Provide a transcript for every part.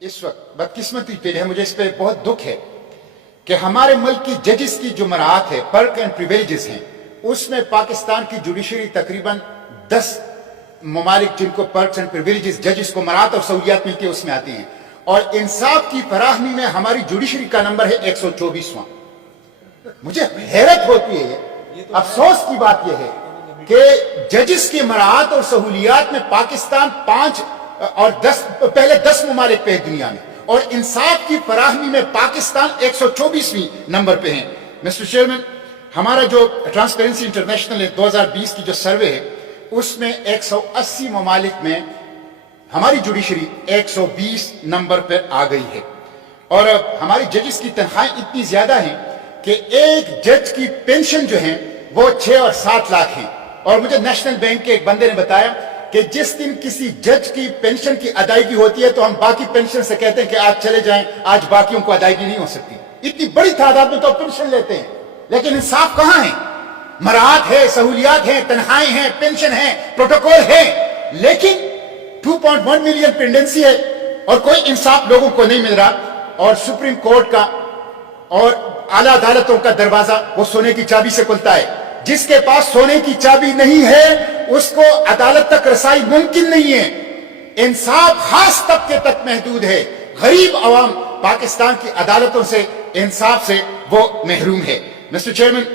इस वक्त बदकिस्मती पे है, मुझे इस पे बहुत दुख है कि हमारे मुल्क की जजेस की जो मराहत है, पर्क एंड प्रिविलेजेस हैं, उसमें पाकिस्तान की जुडिशरी तकरीबन 10 ममालिक जिनको पर्क्स एंड प्रिविलेजेस जजेस को मराहत और सहूलियात मिलती है उसमें आती हैं, और इंसाफ की फराहमी में हमारी जुडिशरी का नंबर है 124वां। मुझे हैरत होती है, अफसोस की बात यह है कि जजेस की मराहत और सहूलियात में पाकिस्तान 5 और 10 पहले 10 ममालिक पे है दुनिया में, और इंसाफ की फराहमी में पाकिस्तान 124वीं नंबर पे है। मिस्टर चेयरमैन, हमारा जो ट्रांसपेरेंसी इंटरनेशनल 2020 की जो सर्वे है उसमें 180 ममालिक में हमारी जुडिशरी 120 नंबर पर आ गई है, और हमारी जजेस की तनख्वाहें इतनी ज्यादा हैं कि एक जज की पेंशन जो है वो 6 और 7 लाख है। और मुझे नेशनल बैंक के एक बंदे ने बताया कि जिस दिन किसी जज की पेंशन की अदायगी होती है तो हम बाकी पेंशन से कहते हैं कि आज चले जाएं, आज बाकियों को अदायगी नहीं हो सकती। इतनी बड़ी तादाद में तो पेंशन लेते हैं, लेकिन इंसाफ कहां है? मराहत है, सहूलियात है, तनख्वाहें हैं, पेंशन है, प्रोटोकॉल है, लेकिन 2.1 मिलियन पेंडेंसी है और कोई इंसाफ लोगों को नहीं मिल रहा। और सुप्रीम कोर्ट का और आला अदालतों का दरवाजा वो सोने की चाबी से खुलता है। जिसके पास सोने की चाबी नहीं है उसको अदालत तक रसाई मुमकिन नहीं है। इंसाफ खास तबके तक महदूद है। गरीब अवाम पाकिस्तान की अदालतों से, इंसाफ से वो महरूम है। मिस्टर चेयरमैन,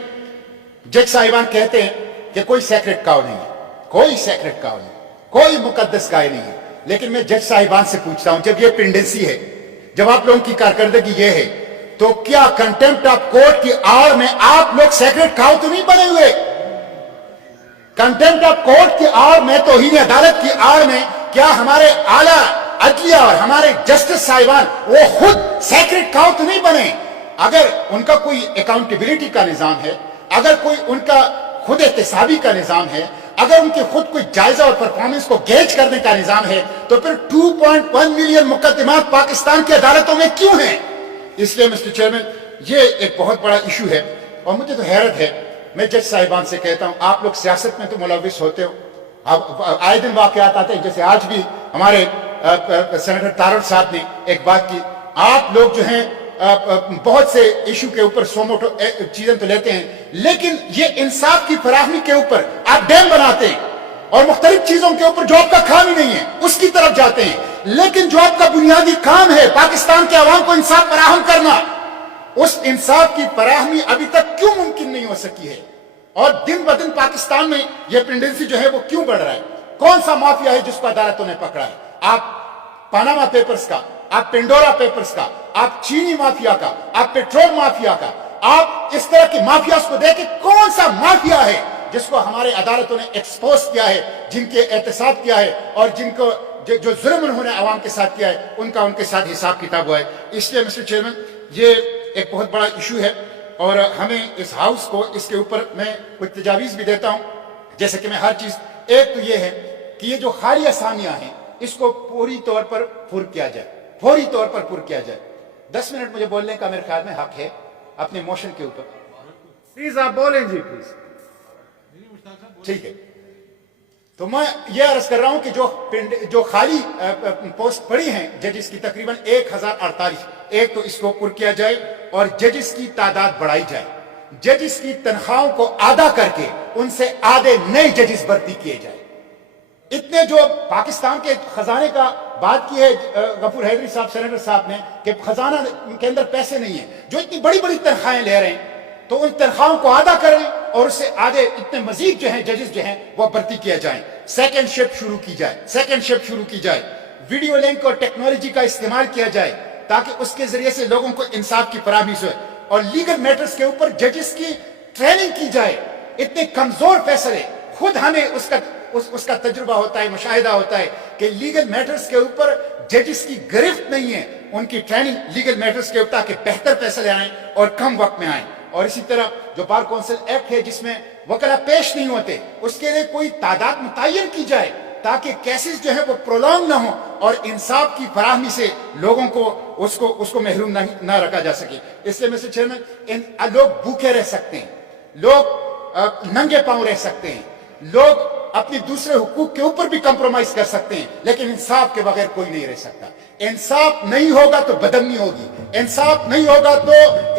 जज साहिबान कहते हैं कि कोई सेक्रेट काव नहीं है, कोई सेक्रेट काव नहीं, कोई मुकद्दस गाय नहीं है। लेकिन मैं जज साहिबान से पूछता हूं, जब ये पेंडेंसी है, जब आप लोगों की कारकर्दगी ये है, तो क्या कंटेम्प्ट ऑफ कोर्ट की आड़ में आप लोग सेक्रेट काव तो नहीं बने हुए? कंटेम्प्ट ऑफ कोर्ट की आड़ में, तौहीन अदालत की आड़ में क्या हमारे आला अदलिया और हमारे जस्टिस साहिबान वो खुद सेक्रेट काव तो नहीं बने? अगर उनका कोई अकाउंटेबिलिटी का निजाम है, अगर कोई उनका खुद एहतसाबी का निजाम है, अगर उनके खुद कोई जायजा और परफॉर्मेंस को गेज करने का निजाम है, तो फिर 2.1 मिलियन मुकदमात पाकिस्तान की अदालतों में क्यों हैं? इसलिए मिस्टर चेयरमैन, ये एक बहुत बड़ा इशू है और मुझे तो हैरत है। मैं जज साहिबान से कहता हूं, आप लोग सियासत में तो मुलविस होते हो, आप आए दिन वाकयात आते हैं, जैसे आज भी हमारे सेनेटर तारड़ साहब ने एक बात की। आप लोग जो हैं बहुत से इशू के ऊपर सोमोटो चीजें तो लेते हैं, लेकिन ये इंसाफ की फराहमी के ऊपर आप डैम बनाते हैं और मुख्तलिफ चीजों के ऊपर जो आपका काम ही नहीं है उसकी तरफ जाते हैं। लेकिन जो आपका बुनियादी काम है पाकिस्तान के अवाम को इंसाफ फराहम करना, उस इंसाफ की फराहमी अभी तक क्यों मुमकिन नहीं हो सकी है? और दिन ब दिन पाकिस्तान में यह पेंडेंसी जो है वो क्यों बढ़ रहा है? कौन सा माफिया है जिसको अदालतों ने पकड़ा है? आप पानामा पेपर्स का, आप पेंडोरा पेपर्स का, आप चीनी माफिया का, आप पेट्रोल माफिया का, आप इस तरह की माफिया को देखें, कौन सा माफिया है जिसको हमारे अदालतों ने एक्सपोज किया है, जिनके एहतसाब किया है और जिनको जो जुर्म उन्होंने आवाम के साथ किया है उनका उनके साथ हिसाब किताब हुआ है। इसलिए मिस्टर चेयरमैन, ये एक बहुत बड़ा इशू है और हमें इस हाउस को इसके ऊपर मैं कुछ तजावीज भी देता हूं, जैसे कि मैं हर चीज, एक तो ये है कि ये जो खाली असामियां हैं इसको पूरी तौर पर पुर किया जाए, फौरी तौर पर पुर किया जाए। 10 मिनट मुझे बोलने का मेरे ख्याल में हक है अपने मोशन के ऊपर। प्लीज आप बोलें जी, प्लीज। ठीक है, तो मैं ये अर्ज कर रहा हूं कि जो खाली पोस्ट पड़ी हैं जजेस की तकरीबन 1048, एक तो इसको पुर किया जाए और जजेस की तादाद बढ़ाई जाए। जजेस की तनख्वाहों को आधा करके उनसे आधे नए जजेस भर्ती किए जाए। इतने जो पाकिस्तान के खजाने का बात की है गफूर हैदरी साहब, सेनेटर साहब ने, कि खजाना के अंदर पैसे नहीं है, जो इतनी बड़ी बड़ी तनख्वाहें ले रहे हैं, तो उन तनख्वाहों को आधा करें और उससे आधे इतने मजीद जो हैं जजेस जो हैं वो भर्ती किया जाए। सेकंड शिफ्ट शुरू की जाए, सेकंड शिफ्ट शुरू की जाए। वीडियो लिंक और टेक्नोलॉजी का इस्तेमाल किया जाए ताकि उसके जरिए से लोगों को इंसाफ की फराहमी हो। और लीगल मैटर्स के ऊपर जजेस की ट्रेनिंग की जाए। इतने कमजोर फैसले, खुद हमें उसका तजुर्बा होता है, मुशाहिदा होता है कि लीगल मैटर्स के ऊपर जजेस की गिरफ्त नहीं है, उनकी ट्रेनिंग लीगल मैटर्स के ऊपर ताकि बेहतर फैसले आए और कम वक्त में आए। और इसी तरह जो बार काउंसिल एक्ट है जिसमें वकला पेश नहीं होते, उसके लिए कोई तादाद मुतय्यन की जाए ताकि केसेस जो है वो प्रोलॉन्ग ना हो और इंसाफ की फराहमी से लोगों को उसको महरूम ना रखा जा सके। इसलिए मिस्टर चेयरमैन, लोग भूखे रह सकते हैं, लोग नंगे पांव रह सकते हैं, لوگ اپنے دوسرے حقوق کے اوپر بھی کمپرومائز کر سکتے ہیں لیکن انصاف کے بغیر کوئی نہیں رہ سکتا. انصاف نہیں ہوگا تو بدامنی ہوگی, انصاف نہیں ہوگا تو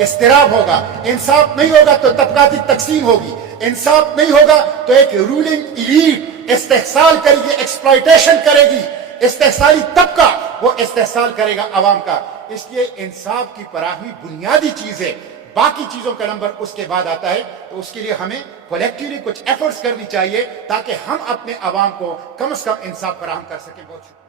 اضطراب ہوگا, انصاف نہیں ہوگا تو طبقاتی تقسیم ہوگی, انصاف نہیں ہوگا تو ایک رولنگ ایلیٹ استحصال کرے گی, ایکسپلائٹیشن کرے گی, استحصالی طبقہ وہ استحصال کرے گا عوام کا. اس لیے انصاف کی فراہمی بنیادی چیز ہے, باقی چیزوں کا نمبر اس کے بعد آتا ہے. تو اس کے لیے ہمیں کولیکٹیولی کچھ ایفرٹس کرنی چاہیے تاکہ ہم اپنے عوام کو کم از کم انصاف فراہم کر سکیں. بہت شکریہ.